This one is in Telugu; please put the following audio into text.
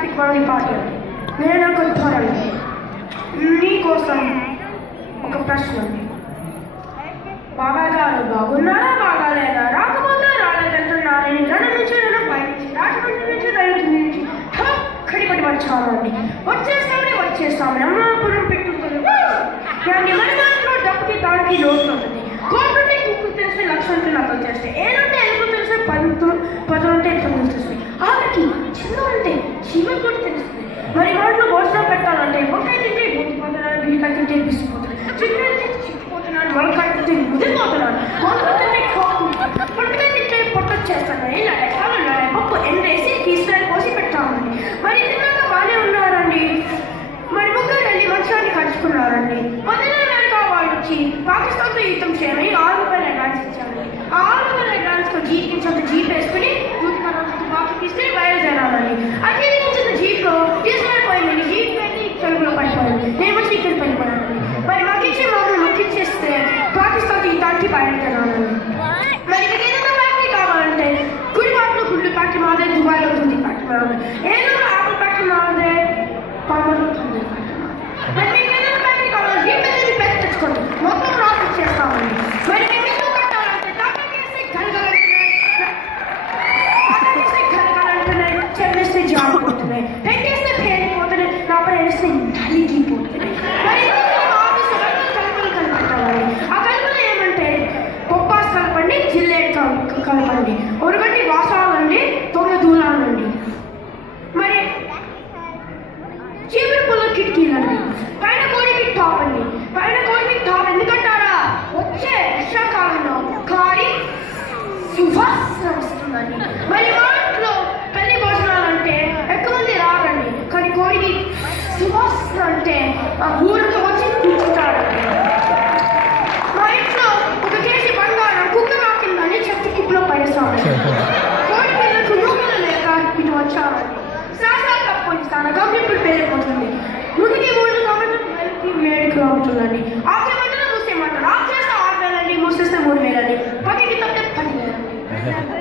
కార్తిక్ వాణి పాటి నేను ఒక ధోరణి మీకోసం ఒక ప్రశ్న బాబా గారు బాగున్నారా బాగాలేదా రాకపోతే రాలేదంటున్నారని రణం నుంచి రణం పైనుంచి రాజమండ్రి నుంచి రైలు నుంచి కడిపడి వచ్చామండి వచ్చేస్తామని అమ్మాపురం పెట్టుకుని మన మాటలో డబ్బుకి దానికి నోట్లు ఉంటుంది కోట్లుంటే కుక్కు తెలిసి లక్ష ఉంటే నాకు చేస్తే ఏదంటే ఎలుగు తెలిస్తే పదులుంటే తెలుస్తుంది ఆమెకి చిన్న అంటే జీవన్ కూడా తెలుస్తుంది మరి వాటిలో భోజనం పెట్టాలంటే ఒకే తింటే బుద్ధిపోతున్నాను వీటికి తింటే బిసిపోతున్నాను చిన్న చిక్కిపోతున్నాను మొలకాయ తింటే ముదిరిపోతున్నాను మొలక తింటే పొట్టుగా తింటే పొట్టొచ్చేస్తాను ఇలా ఎక్కాలన్నాయి పప్పు ఎండేసి తీసుకుని పోసి పెట్టామండి మరి తిన్నాక బాగానే ఉన్నారండి మరి ముగ్గురు వెళ్ళి మంచాన్ని కలుసుకున్నారండి మొదలైన వెనక వాళ్ళు వచ్చి పాకిస్తాన్తో యుద్ధం చేయమని 6,000 అడ్వాన్స్ ఇచ్చారండి ఆ 6,000 అడ్వాన్స్ జీప్ జీప్ వేసుకుని బాకి తీసుకుని బయలుదేరాలండి అదే జీప్ లో తీసుకెళ్ళిపోయిందండి జీప్ వెళ్ళి తెలుగులో పడిపోయింది నేను వచ్చి ఇక్కడ పడిపోయానండి మరి మాకిచ్చే మమ్మల్ని మొక్కిచ్చేస్తే పాకిస్తాన్తో యుద్ధానికి బయలుదేరాలండి మరి మీకు ఏదైనా ఫ్యాక్టరీ కావాలంటే గుడివాడలో గుళ్ళు ఫ్యాక్టరీ మాదే దుబాయ్లో ఉంది ఫ్యాక్టరీ మాదే ఏదైనా యాపిల్ ఫ్యాక్టరీ మాదే పామర్లో ఉంది మరి మీకు ఏదైనా ఫ్యాక్టరీ కావాలి జీప్ మీద పెద్ద తెచ్చుకోండి మొత్తం ప్రాసెస్ చేస్తామండి మరి మేము ఎందుకు కట్టాలంటే తాటకేసి గలగలంటున్నాయి చెల్లిస్తే జారిపోతున్నాయి పెట్టేస్తే పేరిపోతున్నాయి లోపల వేస్తే నలిగిపోతున్నాయి మరి ఆ కలుపులు ఏమంటే పొప్పాస్ కలపండి జిల్లేడు కలపండి ఒరగండి వాసాలండి తొమ్మిది దూలాలండి మరి చీపురు పుల్ల కిటికీలండి పైన కోడికి టాప్ అండి పైన కోడికి టాప్ ఎందుకంటారా వచ్చే వర్షాకాలంలో కారి సువాసన వస్తుందండి మరి మా ఇంట్లో పెళ్లి భోజనాలు అంటే ఎక్కువ మంది రారండి కానీ కోడికి సువాసన అంటే ఆ ఊరితో వచ్చి కూర్చుంటారండి మా ఇంట్లో 1 కేజీ బంగారం కుక్క రాకిందని చెత్త కుప్పలో పడేస్తామండి కోడి పిల్లలకు నూకలు లేక ఇటు వచ్చామండి శాస్త్రాలు తప్పుకొనిస్తాను గమనింపులు పెరిగిపోతుంది ముందుకి 3 కాబట్టి మేడుకు అవుతుందండి ఆఖరి మధ్యలో మూసేయమంటారు ఆఫ్ చేస్తే 6,000 అండి మూసేస్తే 3,000 అండి పక్కకి తప్పితే 10,000 అండి